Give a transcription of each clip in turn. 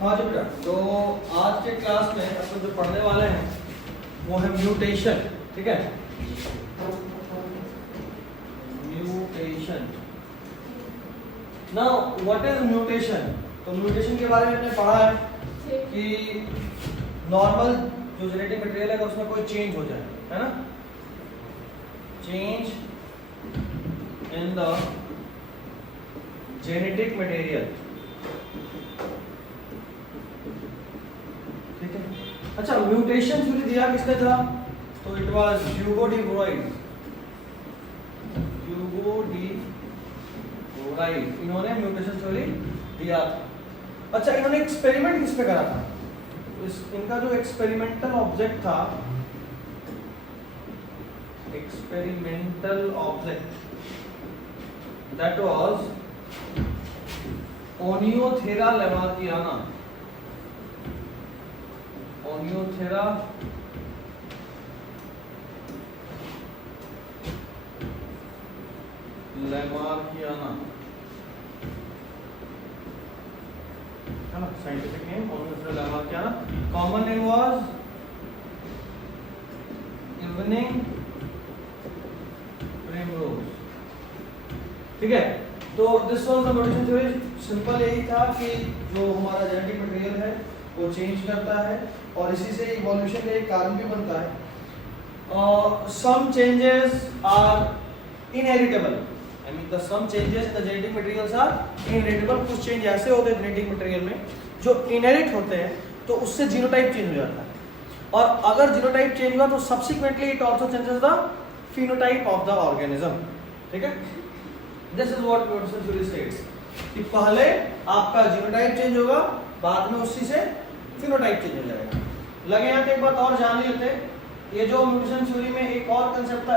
हाँ जी बेटा, तो आज के क्लास में अपन जो पढ़ने वाले हैं वो है म्यूटेशन। ठीक है, mutation. Now what is mutation? तो म्यूटेशन के बारे में हमने पढ़ा है कि नॉर्मल जो जेनेटिक मटेरियल है उसमें कोई चेंज हो जाए, है ना। Change in the genetic material. ठीक है, अच्छा म्यूटेशन थ्योरी दिया किसने था? तो it was Hugo de ब्रोइड। Hugo de ब्रोइड, इन्होंने म्यूटेशन थ्योरी दिया था। अच्छा, इन्होंने एक्सपेरिमेंट किस पे करा था? इनका जो एक्सपेरिमेंटल ऑब्जेक्ट था, experimental object that was Oenothera lamarckiana. Oenothera lamarckiana, है ना, scientific name Oenothera lamarckiana. Common name was evening primrose. ठीक है, तो this was the mutation theory. Simple यही था कि जो हमारा जेनेटिक मटेरियल है वो चेंज करता है और इसी से इवोल्यूशन का एक कारण भी बनता है। Some changes are inheritable, I mean the some changes in the genetic materials are inheritable. कुछ चेंज ऐसे होते हैं जेनेटिक मटेरियल में जो इनहेरिट होते हैं, तो उससे जीनोटाइप चेंज हो जाता है, और अगर जीनोटाइप चेंज हुआ तो subsequently it also changes the phenotype of the organism. ठीक है, this is what mutation theory states कि पहले आपका जीनोटाइप चेंज होगा, बाद में उसी से फिनोटाइप चेंज हो जाएगा। लगे यहाँ पे एक बात और जान लेते हैं, ये जो म्यूटेशन थ्योरी में एक और कंसेप्ट था,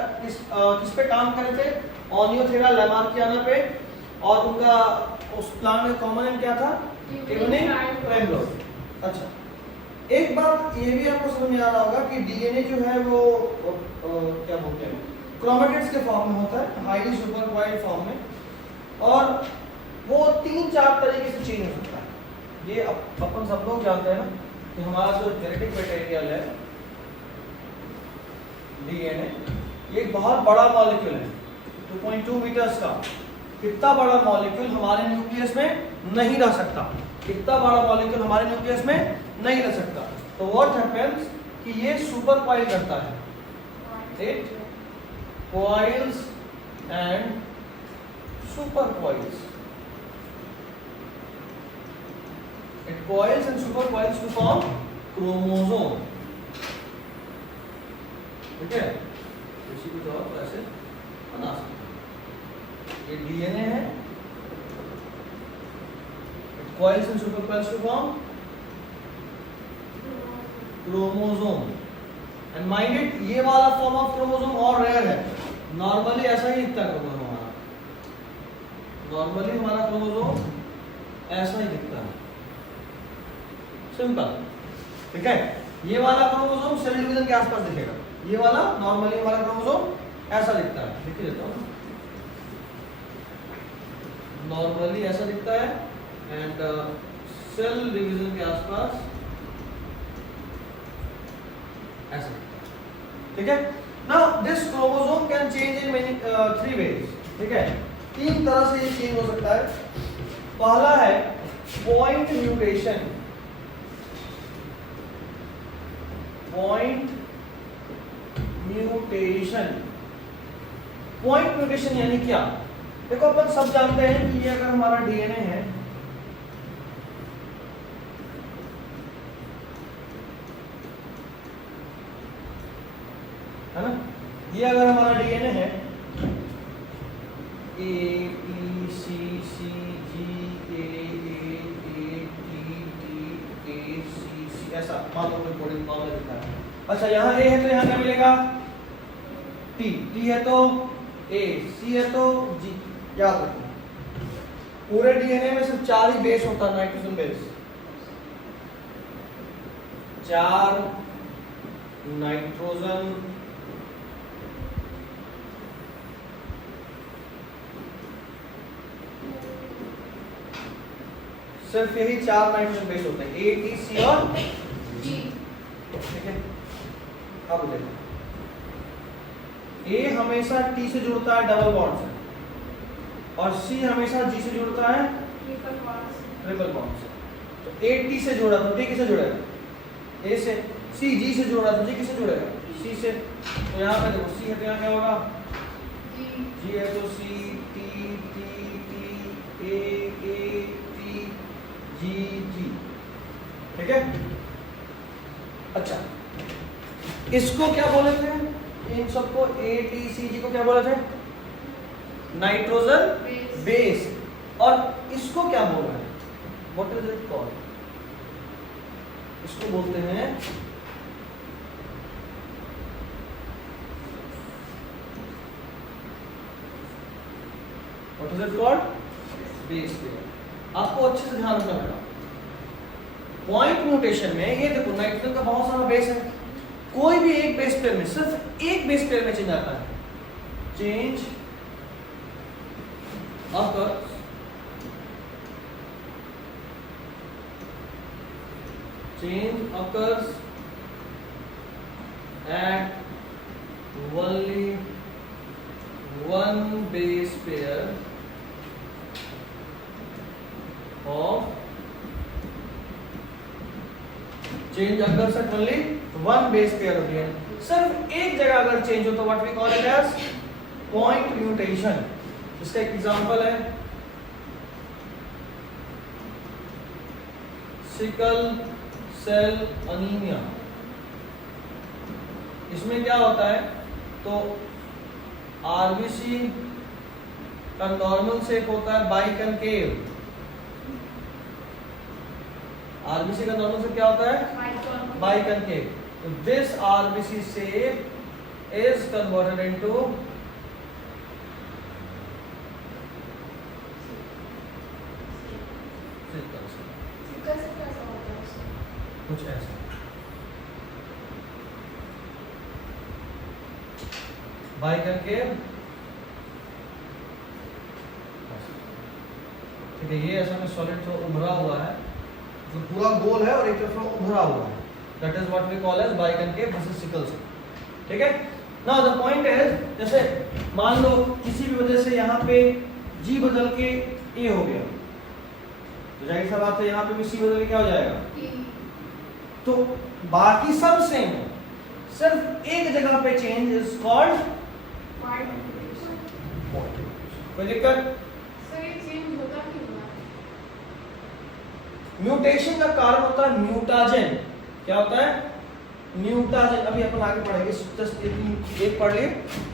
किस पे काम करे थे? ओनियोथेरा लैमार्कियाना पे, और उनका उस प्लांट का कॉमन नेम क्या था? Evening primrose. अच्छा, एक बात ये भी आपको समझ में आ रहा होगा कि डीएनए जो है वो क्या बोलते हैं, क्रोमेटिड्स के फॉर्म में होता है, हाईली सुपरवाइज्ड फॉर्म में, और वो 3-4 तरीके से चेंज हो सकता है। ये अपन सब लोग जानते हैं ना कि हमारा जो जेनेटिक मटेरियल है डीएनए, ये एक बहुत बड़ा मॉलिक्यूल है, 2.2 मीटर्स का। इतना बड़ा मॉलिक्यूल हमारे न्यूक्लियस में नहीं रह सकता, इतना बड़ा मॉलिक्यूल हमारे न्यूक्लियस में नहीं रह सकता। तो व्हाट हैपेंस कि ये सुपर कॉइल करता है, it coils and super coils. It coils and supercoils to form chromosome. ठीक है, इसी कुछ और ऐसे बना सकते। ये डीएनए है, it coils and supercoils to form chromosome. And mind it, ये वाला फॉर्म ऑफ क्रोमोसोम और रेयर है। नॉर्मली ऐसा ही दिखता है क्रोमोसोम हमारा, नॉर्मली हमारा क्रोमोसोम ऐसा ही दिखता है, सिंपल। ठीक है, ये वाला क्रोमोसोम सेल डिवीजन के आसपास दिखेगा, ये वाला नॉर्मली हमारा क्रोमोसोम ऐसा दिखता है। लिख देता हूं, नॉर्मली ऐसा दिखता है एंड सेल डिवीजन के आसपास ऐसा दिखता है। ठीक है, now this chromosome can change in many 3 ways. ठीक है, 3 तरह से ये चेंज हो सकता है। पहला है point mutation. Point mutation, point mutation यानी क्या? देखो, अपन सब जानते हैं कि ये अगर हमारा डीएनए है, ना, ये अगर हमारा डीएनए है, A B C C ji A C सी, ऐसा मान लो कोई कोडिंग फॉर्मूला लिखा है। अच्छा, यहाँ ए है तो यहाँ क्या मिलेगा? टी, टी है तो ए, सी है तो जी। याद रखना, पूरे डीएनए में सिर्फ 4 ही बेस होता है, नाइट्रोजन बेस, 4 नाइट्रोजन सिर्फ यही 4 नाइट्रोजन बेस होते हैं, A, T, C और G। ठीक है, अब देखो A हमेशा T से जुड़ता है डबल बॉन्ड से, और C हमेशा G से जुड़ता है ट्रिपल बॉन्ड से। तो A T से जुड़ा तो T किसे जुड़ेगा? A से। C G से जुड़ा तो G किसे जुड़ेगा? C से। तो यहाँ पे देखो C है तो यहाँ क्या होगा? G है तो C T T T A A T G G, ठीक है। अच्छा, इसको क्या बोले थे? इन सबको A T C G को क्या बोले थे? Nitrogen base. और इसको क्या बोल रहे हैं? What is it called? इसको बोलते हैं what is it called? Base pair. आपको अच्छे से ध्यान रखना पड़ेगा। पॉइंट म्यूटेशन में ये देखो नाइट्रोजन का बहुत सारा बेस है, कोई भी एक बेस पेयर में, सिर्फ एक बेस पेयर में चेंज आता है। Change occurs at only one base pair of change occurs at only one base pair of DNA। सिर्फ एक जगह अगर चेंज हो तो what we call it as point mutation. इसका एक एग्जांपल है सिकल सेल अनीमिया। इसमें क्या होता है? तो आरबीसी का नॉर्मल शेप होता है बाइकनकेव। आरबीसी का नॉर्मल शेप क्या होता है? बाइकनकेव। तो this RBC shape is converted into कुछ ऐसा। बाइकनकेव, ठीक है। ये ऐसा में सॉलिड तो उभरा हुआ है, जो पूरा गोल है और एक तरफ उभरा हुआ है, that is what we call as biconcave versus sickle cell, ठीक है। नाउ द पॉइंट इज, जैसे मान लो किसी भी वजह से यहाँ पे G बदल के A हो गया, तो जाहिर सा बात है यहाँ पे भी C बदल के क्या हो जाएगा? तो बाकी सब सेम है, सिर्फ एक जगह पे चेंज इज कॉल्ड कोई दिक्कत? म्यूटेशन का कारण होता है म्यूटाजेन। क्या होता है? म्यूटाजेन। अभी अपन आगे पढ़ेंगे, जस्ट एक पढ़ लिए,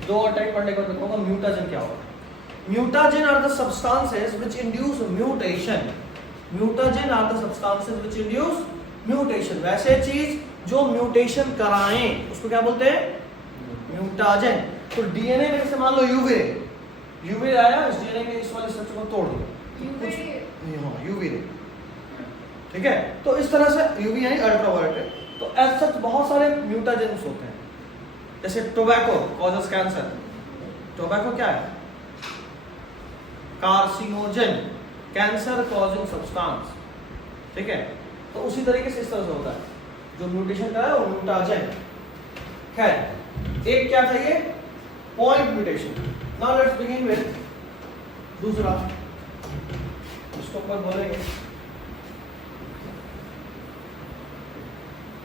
2 और टाइप पढ़ने के बाद बताऊंगा म्यूटाजेन क्या होता है। Mutagen are the substances which induce mutation. Mutagen are the substances which induce mutation. वैसे चीज जो म्यूटेशन कराएं उसको क्या बोलते हैं? म्यूटाजेन। तो डीएनए में जैसे मान लो यूवी आया, इस डीएनए के इस वाले स्ट्रक्चर को तोड़ दिया, यूवी रे, ठीक है। तो इस तरह से यूवी यानी अल्ट्रावायलेट। तो ऐसे सच बहुत सारे म्यूटाजेन्स होते हैं, जैसे टोबैको कॉजेस कैंसर। टोबैको क्या है? कार्सिनोजन, कैंसर कॉजिंग सब्सटेंस, ठीक है। तो उसी तरीके से इस तरह से होता है, जो म्यूटेशन का है वो म्यूटाजेन। खैर, एक क्या था ये? Point mutation. Now let's begin with दूसरा, इसको ऊपर बोलेंगे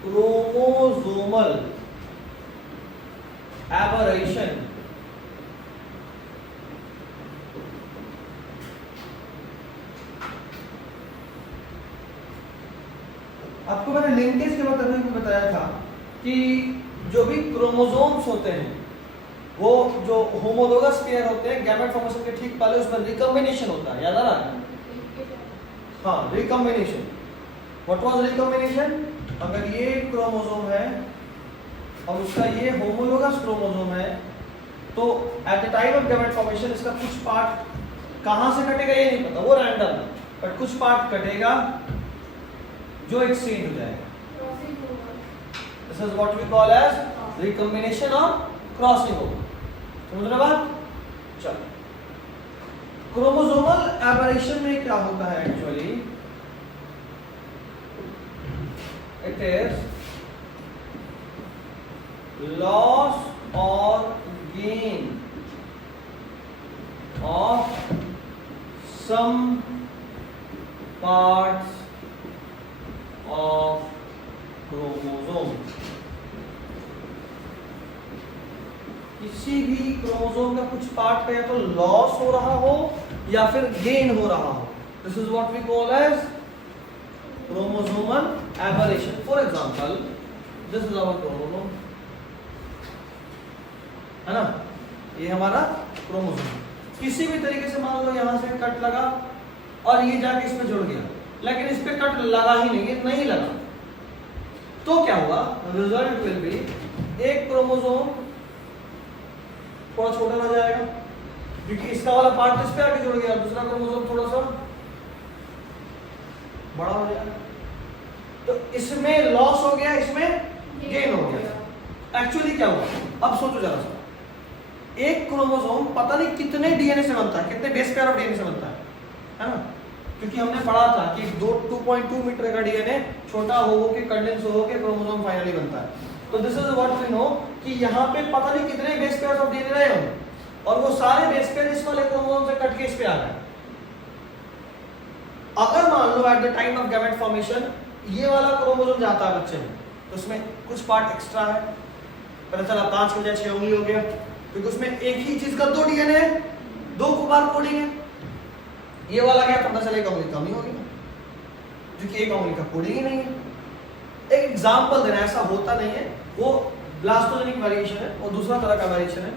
क्रोमोसोमल एबरेशन। आपको मैंने लिंकेज के बारे में बताया था कि जो भी क्रोमोसोम्स होते हैं वो जो होमोलोगस पेयर होते हैं, गैमेट फॉर्मेशन के ठीक पहले उसमें रिकॉम्बिनेशन होता है, याद आ रहा है? हाँ, रिकॉम्बिनेशन। What was recombination? अगर ये क्रोमोसोम है और उसका ये होमोलोगस क्रोमोसोम है, तो eight the time of gamete formation इसका कुछ पार्ट कहां से कटेगा ये नहीं पता, वो रैंडम है, बट कुछ पार्ट कटेगा जो एक्सचेंज हो जाएगा। This is what we call as recombination और क्रॉसिंग ओवर। समझ रहे बात? चलो, क्रोमोसोमल एबरेशन में क्या होता है? एक्चुअली इट इज लॉस और gain of some parts of chromosome. किसी भी क्रोमोसोम का कुछ पार्ट का या तो लॉस हो रहा हो या फिर गेन हो रहा हो, this is what we call as chromosomal aberration. For example this is our chromosome, है ना, ये हमारा क्रोमोसोम। किसी भी तरीके से मान लो यहां से कट लगा और ये जाके इसमें जुड़ गया, लेकिन इस पे कट लगा ही नहीं, नहीं लगा, तो क्या हुआ, रिजल्ट विल बी एक क्रोमोसोम थोड़ा छोटा रह जाएगा क्योंकि इसका वाला पार्ट इस पे आके जुड़ गया, दूसरा क्रोमोसोम थोड़ा सा बड़ा हो जाएगा। तो इसमें लॉस हो गया, इसमें गेन हो गया। एक्चुअली क्या हुआ, अब सोचो जरा सा, एक क्रोमोसोम पता नहीं कितने डीएनए से बनता है, कितने बेस पेयर ऑफ डीएनए से बनता है ना, क्योंकि हमने पढ़ा था कि 2.2 मीटर का डीएनए छोटा हो के कंडेंस हो के क्रोमोसोम फाइनली बनता है। तो this is what we know कि यहाँ पे पता नहीं कितने बेस पेयर ऑफ डीएनए रहे होंगे और वो सारे बेस पेयर इस वाले क्रोमोसोम से कट के इस पे आ गए। अगर मान लो at the time of gamete formation ये वाला क्रोमोसोम जाता है बच्चे में, तो उसमें कुछ पार्ट एक्स्ट्रा है, पता चला 5 की बजाय 6 उंगली हो गया, क्योंकि उसमें एक ही चीज का 2 डीएनए है, 2 बार कोडिंग है। ये वाला क्या, पता चलेगा उंगली कम ही होगी क्योंकि एक उंगली का कोडिंग ही नहीं है। एक एग्जांपल देना, ऐसा होता नहीं है, वो ब्लास्टोजेनिक वेरिएशन है और दूसरा तरह का वेरिएशन है,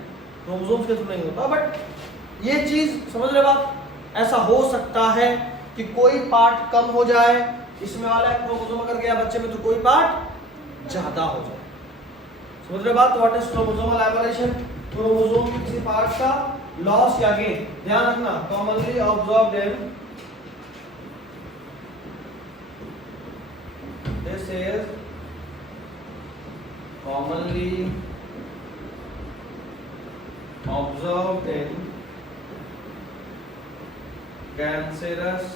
क्रोमोसोम्स के थ्रू नहीं होता। बट ये चीज समझ रहे आप, ऐसा हो सकता है कि कोई पार्ट कम हो जाए, इसमें वाला क्रोमोसोम अगर गया बच्चे में तो कोई पार्ट ज्यादा हो जाए। समझ रहे बात, what is chromosomal aberration, chromosome के किसी पार्ट का लॉस या गेन। ध्यान रखना, commonly observed in this is commonly observed in cancerous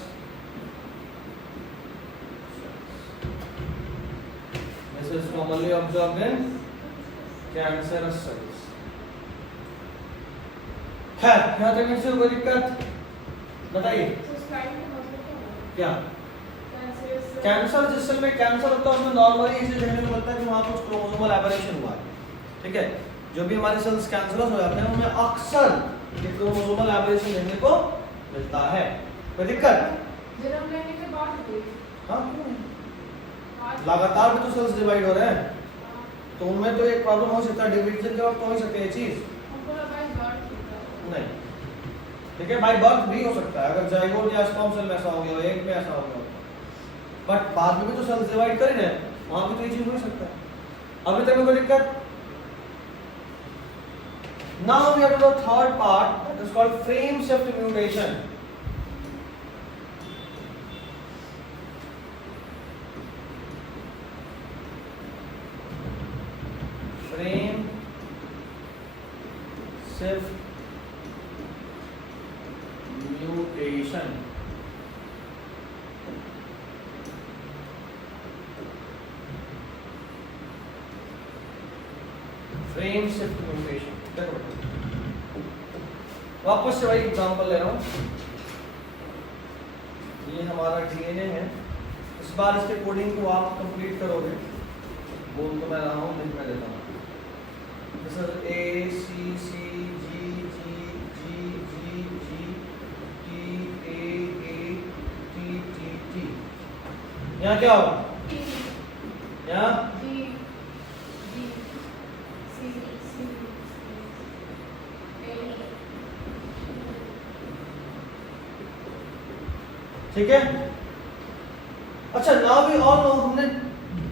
this is commonly observed in cancerous cells। है यहाँ तक से कोई दिक्कत बताइए, क्या कैंसर, जिस सेल में कैंसर होता है उसमें नॉर्मली इसे देखने को मिलता है कि वहां कुछ क्रोमोसोमल एबरेशन हुआ है, ठीक है। जो भी हमारे सेल्स कैंसरस हो जाते हैं उनमें अक्सर ये क्रोमोसोमल एबरेशन देखने को मिलता है। कोई दिक्कत, जन्म लेने के बाद हुई, हाँ लगातार भी तो सेल्स डिवाइड हो रहे हैं, तो उनमें तो एक प्रॉब्लम हो सकता है, डिवीजन के वक्त हो ही सकती है ये चीज, नहीं ठीक है, बाय बर्थ भी हो सकता है, अगर जाइगोट या स्पर्म सेल में ऐसा हो गया, एक में ऐसा हो गया, बट बाद में भी तो सेल्स डिवाइड कर रहे हैं, वहां भी तो ये चीज हो सकता है। अभी तक में कोई दिक्कत। Now we have to the third part, that is called frame shift mutation. Frame shift mutation, frame shift mutation. वापस से वही एग्जांपल ले रहा हूं, ये हमारा डीएनए है, इस बार इसके कोडिंग को आप कंप्लीट करोगे, बोल तो मैं रहा हूं, लिख मैं देता हूं, this is A C C G G G G G T A T T T. यहाँ क्या होगा, यहाँ ठीक है। अच्छा नाउ वी ऑल नो, हमने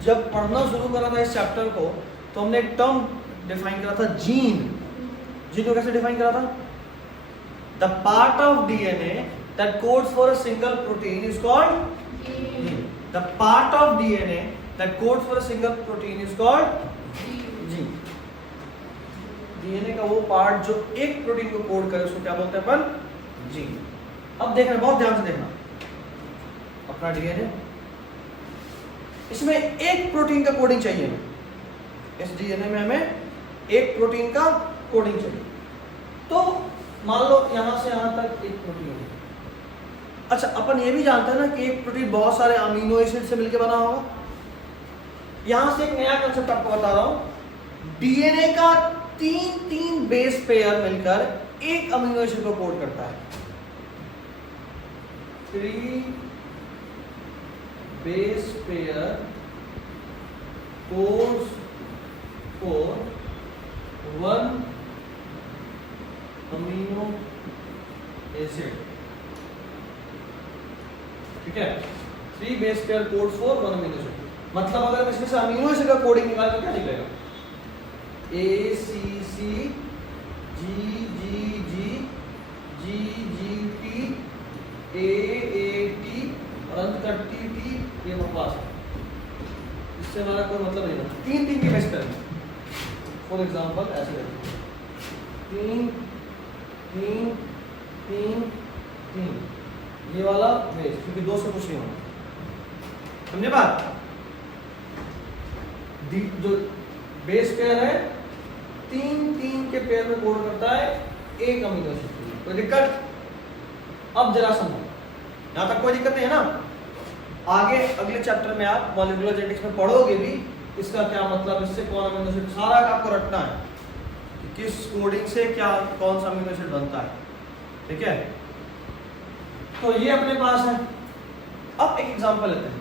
जब पढ़ना शुरू करा था इस चैप्टर को तो हमने एक टर्म डिफाइन करा था, जीन। जीन को कैसे डिफाइन करा था, the part of DNA that codes for a single protein is called gene. The part of DNA that codes for a single protein is called gene. DNA का वो part जो एक protein को code करे उसको क्या बोलते हैं अपन, जीन। अब देखना, बहुत ध्यान से देखना, अपना डीएनए इसमें एक प्रोटीन का कोडिंग चाहिए हमें, इस डीएनए में हमें एक प्रोटीन का कोडिंग चाहिए। तो मान लो यहां से यहां तक एक प्रोटीन है। अच्छा, अपन ये भी जानते हैं ना कि एक प्रोटीन बहुत सारे अमीनो एसिड से मिलकर बना होगा। यहां से एक नया कंसेप्ट आपको बता रहा हूं, डीएनए का तीन बेस पेयर मिलकर एक अमीनो एसिड को कोड करता है। 3 base pair codes for 1 amino acid. ठीक है, 3 base pair codes for 1 amino acid. मतलब अगर हम इसमें से अमीनो एसिड का कोडिंग निकालें तो क्या निकलेगा? ए C C G G G G G T A A T और अंत का टी टी, ये बकवास है, इससे हमारा कोई मतलब नहीं है। 3 के बेस पेयर, फॉर एग्जांपल ऐसे करते 3 ये वाला बेस, क्योंकि 2 से कुछ नहीं होना। समझे बात? जो बेस पेयर है 3 के पेयर में कोड करता है एक अमीनो एसिड। कोई दिक्कत? अब जरा समझो, यहां तक कोई दिक्कत नहीं है ना? आगे अगले चैप्टर में आप मॉलिक्यूलर जेनेटिक्स में पढ़ोगे भी इसका क्या मतलब, इससे कौन अमीनो एसिड, सारा आपको रटना है कि किस कोडिंग से क्या कौन सा अमीनो एसिड बनता है। ठीक है, तो ये अपने पास है। अब एक एग्जांपल लेते हैं,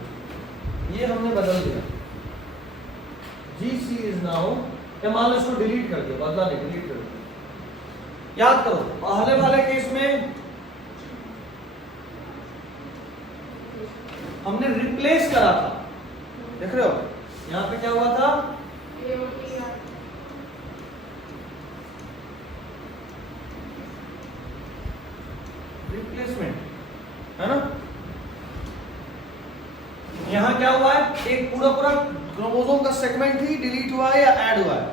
ये हमने बदल दिया, GC इज नाउ, या मान लो इसको डिलीट कर दिया, बदला नहीं, डिलीट कर दिया। याद करो पहले वाले केस में हमने रिप्लेस करा था, देख रहे हो यहां पे क्या हुआ था? रिप्लेसमेंट, है ना? यहां क्या हुआ है? एक पूरा क्रोमोसोम का सेगमेंट ही डिलीट हुआ है या ऐड हुआ है,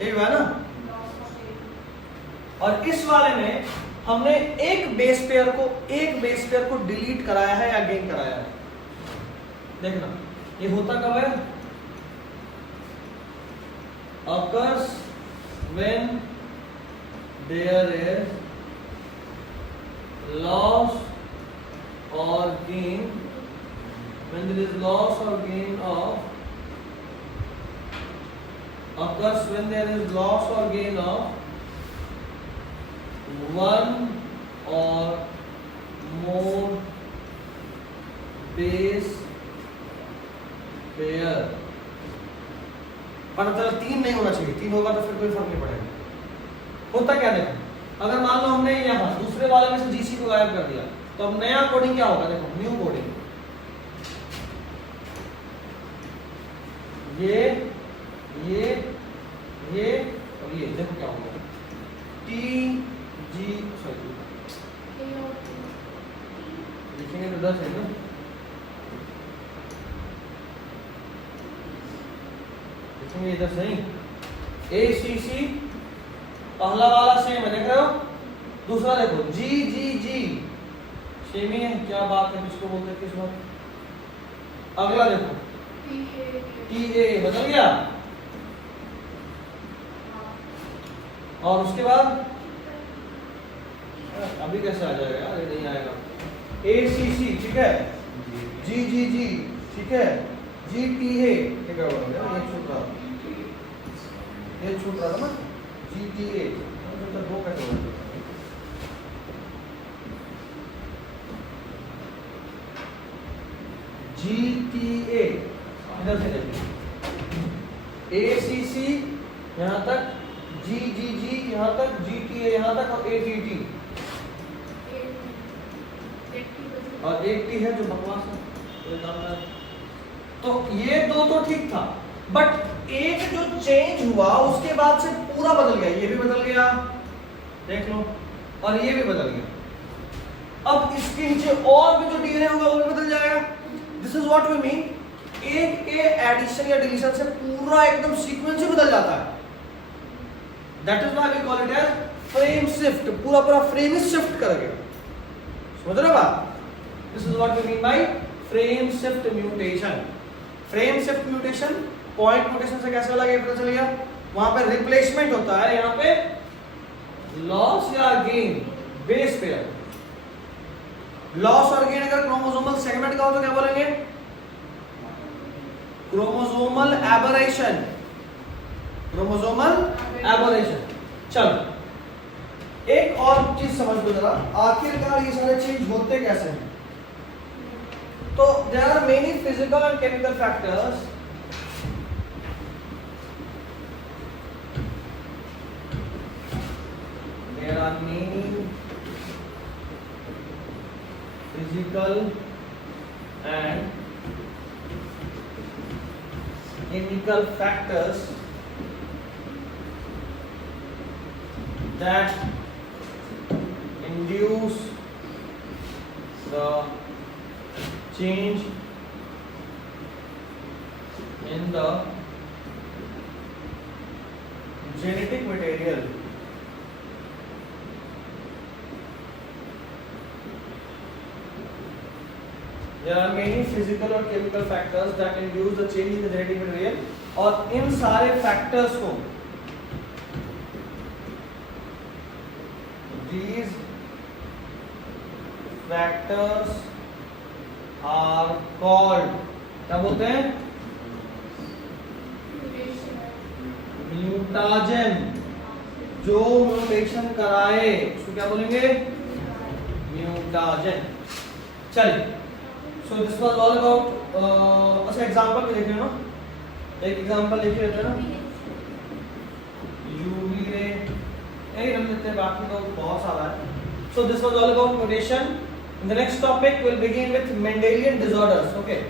यही हुआ है ना? और इस वाले में हमने एक बेस पेयर को डिलीट कराया है या गेन कराया है। देखना ये होता कब है? occurs when there is loss or gain, when there is loss or gain of, occurs when there is loss or gain of one or more base pair. पर मतलब 3 नहीं होना चाहिए, 3 होगा तो फिर कोई फर्क नहीं पड़ेगा। होता क्या देखो, अगर मान लो हमने यहाँ दूसरे वाले में से जीसी को गायब कर दिया तो अब नया कोडिंग क्या होगा? देखो न्यू कोडिंग, ये और ये, देखो क्या होगा? टी जी सॉरी लिखेंगे तो 10 है ना, इधर सही ACC पहला वाला सेम है, देख रहे हो? दूसरा देखो GGG सेम ही है, क्या बात है, किसको बोलते हैं किस बात? अगला देखो TA बदल गया, और उसके बाद अभी कैसे आ जाएगा यार? नहीं आएगा। ACC ठीक है, GGG ठीक है, GTA क्या बोला? ये छूट रहा था ना, GTA तो 2 कैसे होगा? GTA इधर से देखिए, ACC यहाँ तक, GGG यहाँ तक, GTA यहाँ तक और ATT और 80 है जो बकवास है। तो ये 2 तो ठीक था, बट एक जो चेंज हुआ उसके बाद से पूरा बदल गया। ये भी बदल गया, देख लो, और ये भी बदल गया। अब इसके नीचे और भी जो डीएनए होगा वो भी बदल जाएगा। This is what we mean, एक के एडिशन या डिलीशन से पूरा एकदम सीक्वेंस ही बदल जाता है। That is why we call it as frame shift. पूरा फ्रेम ही शिफ्ट कर गया, समझ रहे हो बात? This is what we mean by frame shift mutation. Frame shift mutation point mutation से कैसे अलग है पता चल गया। वहां पे रिप्लेसमेंट होता है, यहाँ पे लॉस या गेन बेस पेयर। लॉस और गेन अगर क्रोमोसोमल सेगमेंट का हो तो क्या बोलेंगे? Chromosomal aberration. Chromosomal aberration. चलो एक और चीज समझ लो जरा, आखिरकार ये सारे चेंज होते कैसे हैं। तो there are many physical and chemical factors there are many physical and chemical factors that induce the change in the genetic material. There are many physical और chemical factors that induce the change in the genetic material, और इन सारे factors को these factors are called क्या बोलते हैं? Mutagen. जो mutation कराए उसको क्या बोलेंगे? म्यूटाजेन। चलिए so this was all about अच्छा एग्जांपल भी देख रहे हो ना, एक एग्जांपल लिख लेते हैं ना, यूवी रे यही रख लेते हैं, बाकी तो बहुत सारा है। So this was all about mutation. In the next topic will begin with Mendelian disorders. Okay